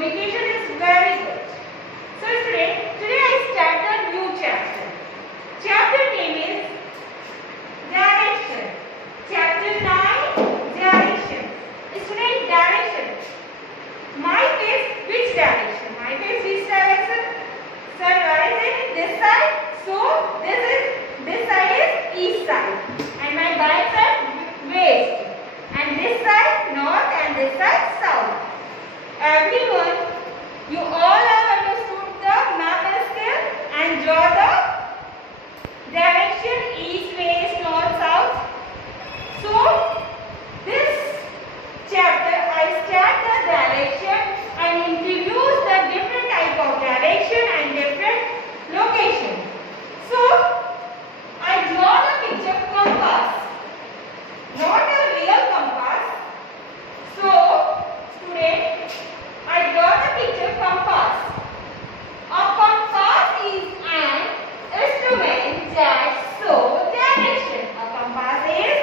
vacation is very good. So today I start a new chapter. Chapter name is Direction. Chapter 9, Direction. Student, direction. My face, which direction? My face, which direction? Sir, what is it? This side. So this side is east side, and my back side west, and this side north, and this side south. Everyone, you all have understood the map and scale and draw the direction east, west, north, south. So this chapter I start the direction and introduce the different type of direction and different location. So I draw the picture compass, not a real compass. So student, I draw the picture compass. A compass is an instrument that shows direction. A compass is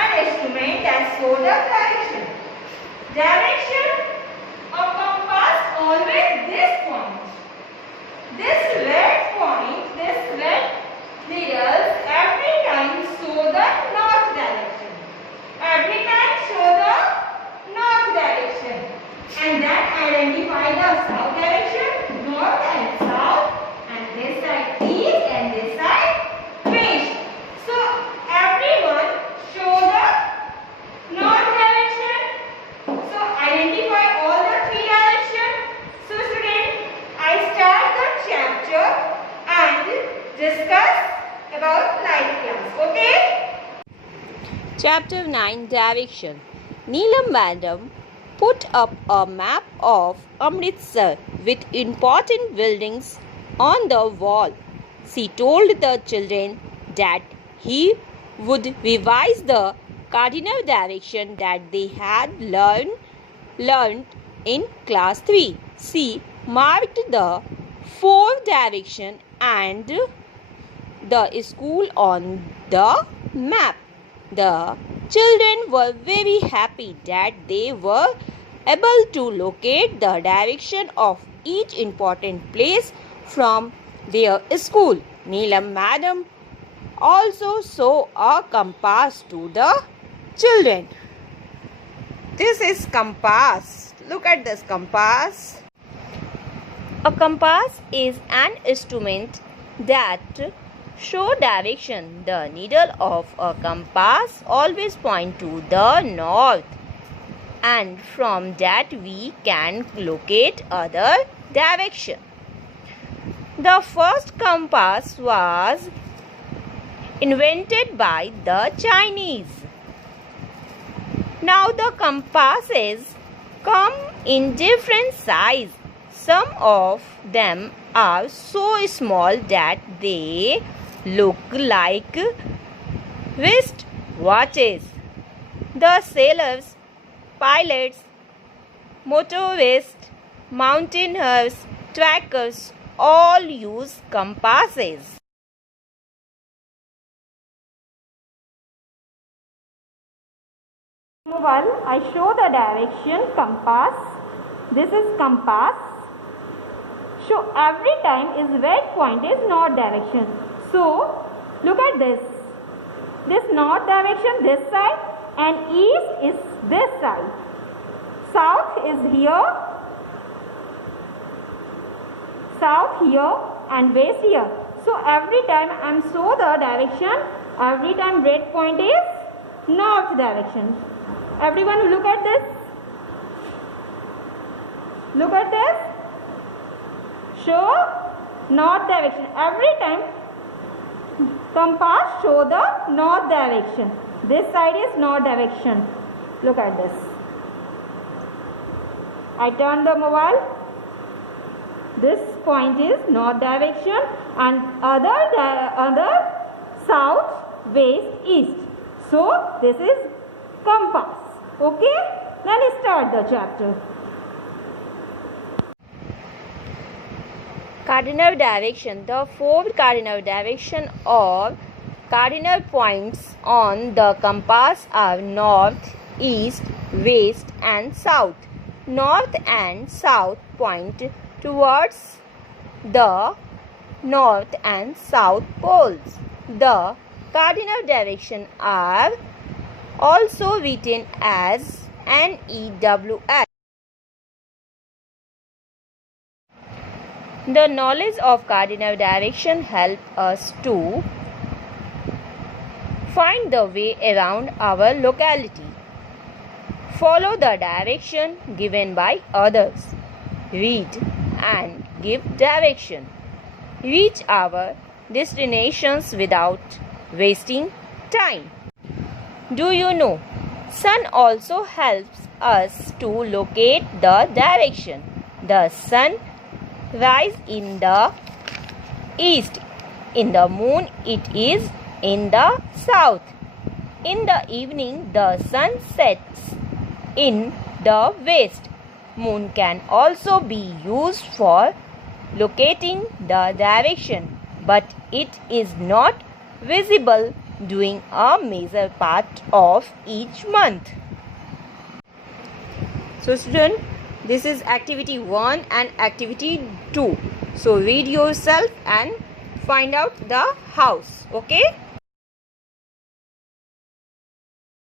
an instrument that shows the direction. Direction of compass always this point. This red point, this red needles every time show the north direction. Every time show the north direction. And then identify the south direction, north and south, and this side east and this side west. So everyone show the north direction. So identify all the three directions. So students, I start the chapter and discuss about life class. Okay? Chapter 9, Direction. Neelam Madam put up a map of Amritsar with important buildings on the wall. She told the children that he would revise the cardinal direction that they had learned in class 3. She marked the 4 direction and the school on the map. The children were very happy that they were able to locate the direction of each important place from their school. Neelam Madam also showed a compass to the children. This is compass. Look at this compass. A compass is an instrument that show direction. The needle of a compass always point to the north, and from that we can locate other direction. The first compass was invented by the Chinese. Now the compasses come in different size. Some of them are so small that they look like wrist watches. The sailors, pilots, motorists, mountaineers, trackers all use compasses. Well, I show the direction compass. This is compass. So every time is red point is north direction. So look at this. This north direction this side and east is this side. South is here. South here and west here. So every time I am show the direction. Every time red point is north direction. Everyone look at this. Look at this. Show north direction. Every time compass show the north direction. This side is north direction. Look at this. I turn the mobile. This point is north direction and other south, west, east. So this is compass. Okay? Then start the chapter. Cardinal direction. The 4 cardinal direction or cardinal points on the compass are north, east, west and south. North and south point towards the north and south poles. The cardinal directions are also written as NEWS. The knowledge of cardinal direction helps us to find the way around our locality. Follow the direction given by others. Read and give direction. Reach our destinations without wasting time. Do you know? Sun also helps us to locate the direction. The sun rises in the east. In the moon, it is in the south. In the evening, the sun sets in the west. Moon can also be used for locating the direction, but it is not visible during a major part of each month. So student, this is activity 1 and activity 2. So read yourself and find out the house. Okay.